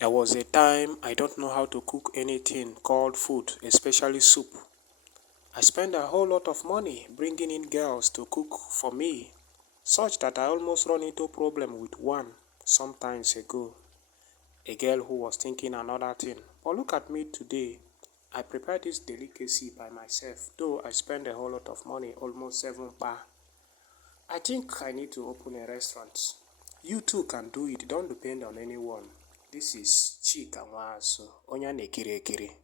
There was a time I don't know how to cook anything called food, especially soup. I spent a whole lot of money bringing in girls to cook for me, such that I almost run into problem with one sometimes ago. A girl who was thinking another thing. But look at me today. I prepared this delicacy by myself, though I spent a whole lot of money, almost 7 bar. I think I need to open a restaurant. You too can do it, don't depend on anyone. This is Chika Nwazu, onye na-ekiri ekiri.